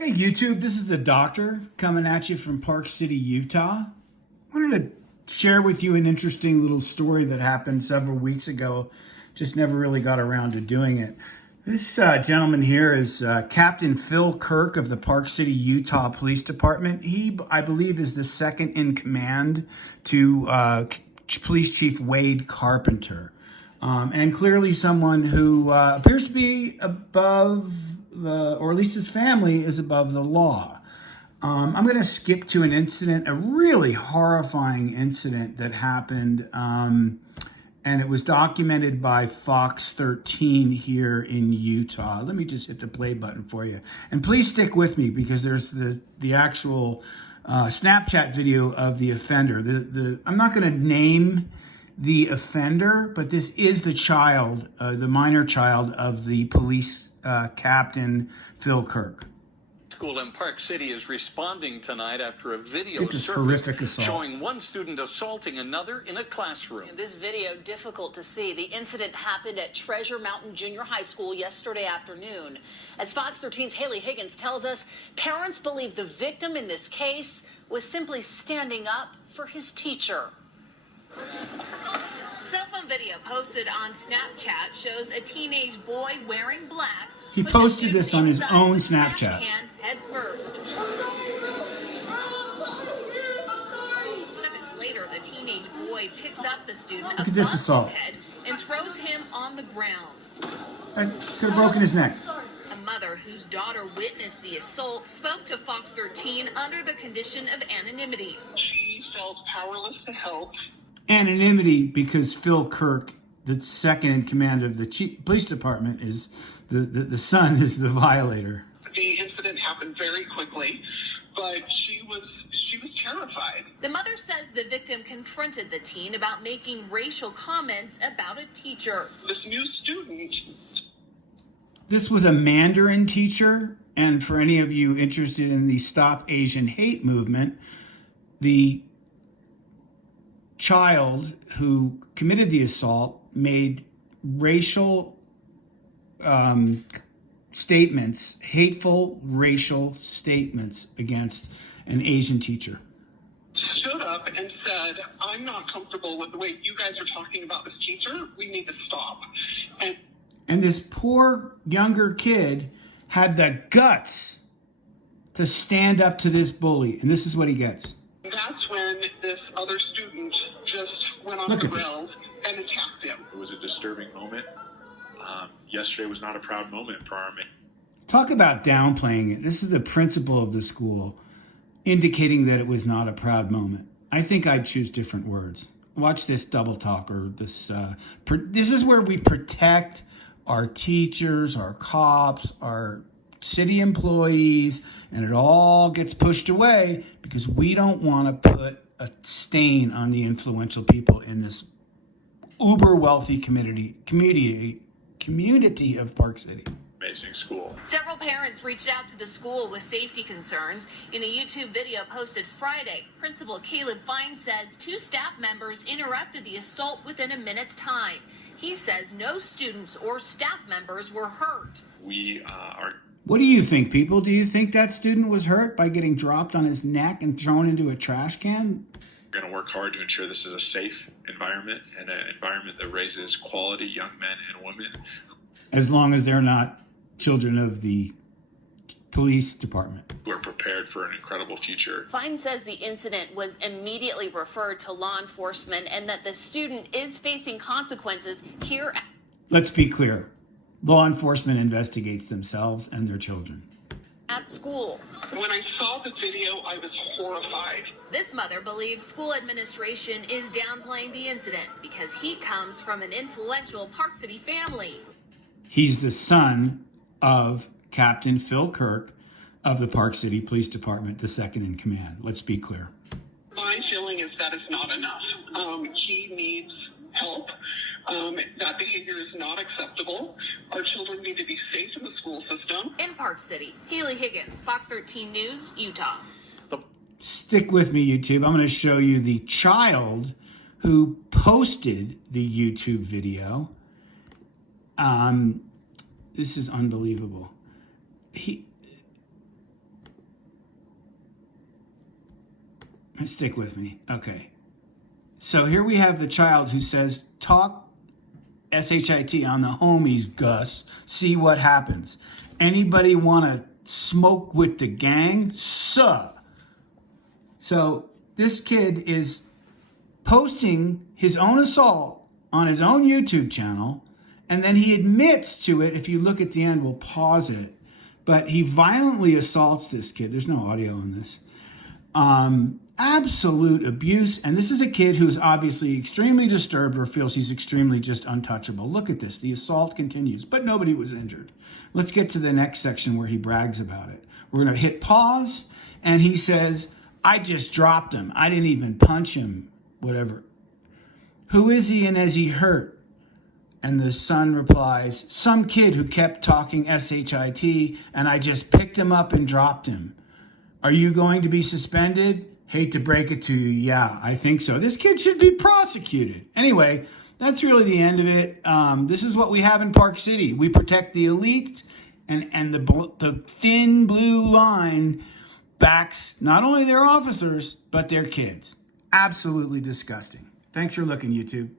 Hey YouTube, this is the doctor coming at you from Park City, Utah. I wanted to share with you an interesting little story that happened several weeks ago. Just never really got around to doing it. This gentleman here is Captain Phil.Kirk of the Park City, Utah Police Department. He, I believe, is the second in command to Police Chief Wade.Carpenter. And clearly someone who appears to be above or at least his family is above the law. I'm going to skip to an incident, a really horrifying incident that happened, and it was documented by Fox 13 here in Utah. Let me just hit the play button for you. And please stick with me because there's the actual Snapchat video of the offender. I'm not going to name the offender, but this is the child, the minor child of the police captain, Phil.Kirk. School in Park City is responding tonight after a video surfaced showing one student assaulting another in a classroom. This video difficult to see. The incident happened at Treasure Mountain Junior High School yesterday afternoon. As Fox 13's Haley Higgins tells us, parents believe the victim in this case was simply standing up for his teacher. Cell phone video posted on Snapchat shows a teenage boy wearing black. He posted this on his own Snapchat. Head first. Seconds later, the teenage boy picks up the student above his head and throws him on the ground. I could have broken his neck. A mother whose daughter witnessed the assault spoke to Fox 13 under the condition of anonymity. She felt powerless to help. Anonymity because Phil.Kirk, the second in command of the police department, is the son is the violator. The incident happened very quickly, but she was terrified. The mother says the victim confronted the teen about making racial comments about a teacher. This new student. This was a Mandarin teacher, and for any of you interested in the Stop Asian Hate movement, the child who committed the assault made racial statements, hateful racial statements against an Asian teacher. Stood up and said, I'm not comfortable with the way you guys are talking about this teacher. We need to stop. And this poor younger kid had the guts to stand up to this bully. And this is what he gets. That's when this other student just went off the rails and attacked him. It was a disturbing moment. Yesterday was not a proud moment for our men. Talk about downplaying it. This is the principal of the school indicating that it was not a proud moment. I think I'd choose different words. Watch this double talk, or this. This is where we protect our teachers, our cops, our city employees, and it all gets pushed away because we don't want to put a stain on the influential people in this uber wealthy community of Park City. Amazing school. Several parents reached out to the school with safety concerns. In a YouTube video posted Friday, Principal Cfine says two staff members interrupted the assault within a minute's time. He says no students or staff members were hurt. We are... What do you think, people? Do you think that student was hurt by getting dropped on his neck and thrown into a trash can? We're going to work hard to ensure this is a safe environment and an environment that raises quality young men and women. As long as they're not children of the police department. We're prepared for an incredible future. Fine says the incident was immediately referred to law enforcement and that the student is facing consequences here. Let's be clear. Law enforcement investigates themselves and their children. At school. When I saw the video, I was horrified. This mother believes school administration is downplaying the incident because he comes from an influential Park City family. He's the son of Captain Phil.Kirk of the Park City Police Department, the second in command. Let's be clear. My feeling is that it's not enough. He needs help. That behavior is not acceptable. Our children need to be safe in the school system. In Park City, Haley Higgins, Fox 13 News, Utah. Stick with me, YouTube. I'm going to show you the child who posted the YouTube video. This is unbelievable. Stick with me. Okay. So here we have the child who says, talk SHIT on the homies, Gus. See what happens. Anybody want to smoke with the gang? So this kid is posting his own assault on his own YouTube channel, and then he admits to it. If you look at the end, we'll pause it. But he violently assaults this kid. There's no audio on this. Absolute abuse. And this is a kid who's obviously extremely disturbed or feels he's extremely just untouchable. Look at this. The assault continues, but nobody was injured. Let's get to the next section where he brags about it. We're going to hit pause, and he says, I just dropped him. I didn't even punch him, whatever. Who is he and is he hurt? And the son replies, some kid who kept talking SHIT, and I just picked him up and dropped him. Are you going to be suspended? Hate to break it to you. Yeah, I think so. This kid should be prosecuted. Anyway, that's really the end of it. This is what we have in Park City. We protect the elite, and the thin blue line backs not only their officers, but their kids. Absolutely disgusting. Thanks for looking, YouTube.